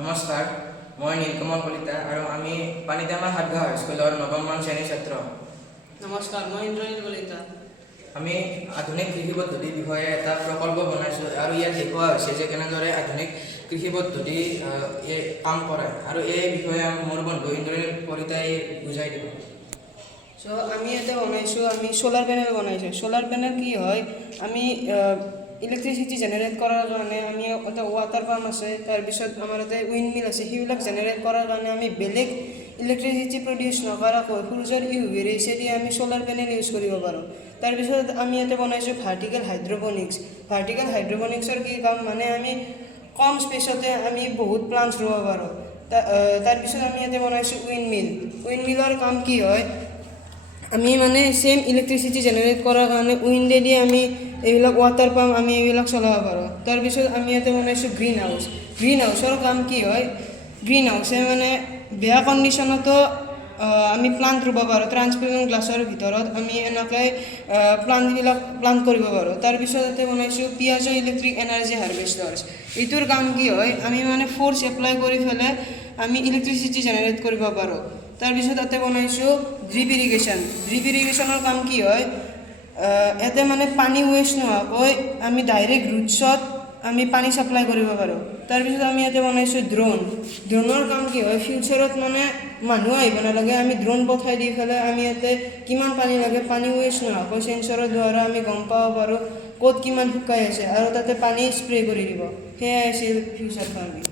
নমস্কাৰ, মই নীলকমল কলিতা আৰু আমি পানীটেমা সাতগাঁও হাইস্কুলৰ নৱমমান শ্ৰেণীৰ ছাত্ৰ। নমস্কাৰ, মই ইন্দ্ৰনীল কলিতা। আমি আধুনিক কৃষি পদ্ধতিৰ বিষয়ে এটা প্ৰকল্প বনাইছোঁ আৰু ইয়াত দেখুওৱা হৈছে যে কেনেদৰে আধুনিক কৃষি পদ্ধতি কাম কৰে আৰু এই বিষয়ে মোৰ বন্ধু ইন্দ্ৰনীল কলিতাই বুজাই দিব। আমি ইয়াতে বনাইছোঁ, আমি সোলাৰ পেনেল বনাইছোঁ। সোলাৰ পেনেল কি হয়, আমি ইলেক্ট্ৰিচিটি জেনেৰেট কৰাৰ কাৰণে আমি এটা ৱাটাৰ পাম্প আছে, তাৰপিছত আমাৰ ইয়াতে উইণ্ড মিল আছে। সেইবিলাক জেনেৰেট কৰাৰ কাৰণে আমি বেলেগ ইলেক্ট্ৰিচিটি প্ৰডিউচ নকৰাকৈ সূৰ্যৰ UV ৰেছেদি আমি সোলাৰ পেনেল ইউজ কৰিব পাৰোঁ। তাৰপিছত আমি ইয়াতে বনাইছোঁ ভাৰ্টিকেল হাইড্ৰপনিক্স। ভাৰ্টিকেল হাইড্ৰপনিক্সৰ কি কাম, মানে আমি কম স্পেচতে আমি বহুত প্লাণ্টছ ৰুব পাৰোঁ। তাৰপিছত আমি ইয়াতে বনাইছোঁ উইণ্ড মিল। উইণ্ড মিলৰ কাম কি হয়, আমি মানে সেম ইলেক্ট্ৰিচিটি জেনেৰেট কৰাৰ কাৰণে উইণ্ডেদি আমি এইবিলাক ৱাটাৰ পাম্প আমি এইবিলাক চলাব পাৰোঁ। তাৰপিছত আমি ইয়াতে বনাইছোঁ গ্ৰীণ হাউচ। গ্ৰীণ হাউচৰ কাম কি হয়, গ্ৰীণ হাউচে মানে বেয়া কণ্ডিশ্যনতো আমি প্লাণ্ট ৰুব পাৰোঁ। ট্ৰান্সপেৰেণ্ট গ্লাছৰ ভিতৰত আমি এনেকৈ প্লাণ্টবিলাক প্লাণ্ট কৰিব পাৰোঁ। তাৰপিছত ইয়াতে বনাইছোঁ পিয়াজো ইলেক্ট্ৰিক এনাৰ্জি হাৰ্ভেষ্টাৰ্ছ। এইটোৰ কাম কি হয়, আমি মানে ফ'ৰ্চ এপ্লাই কৰি পেলাই আমি ইলেক্ট্ৰিচিটি জেনেৰেট কৰিব পাৰোঁ। তাৰপিছত তাতে বনাইছোঁ ড্ৰিপ ইৰিগেশ্যন। ড্ৰিপ ইৰিগেশ্যনৰ কাম কি হয়, ইয়াতে মানে পানী ৱেষ্ট নোহোৱাকৈ আমি ডাইৰেক্ট ৰুটছত আমি পানী ছাপ্লাই কৰিব পাৰোঁ। তাৰপিছত আমি ইয়াতে বনাইছোঁ ড্ৰোন। ড্ৰোনৰ কাম কি হয়, ফিউচাৰত মানে মানুহ আহিব নালাগে, আমি ড্ৰোন পঠাই দি পেলাই আমি ইয়াতে কিমান পানী লাগে, পানী ৱেষ্ট নোহোৱাকৈ চেঞ্চৰৰ দ্বাৰা আমি গম পাব পাৰোঁ ক'ত কিমান শুকাই আছে আৰু তাতে পানী স্প্ৰে কৰি দিব। সেয়াই আছিল ফিউচাৰ ফাৰ্মিং।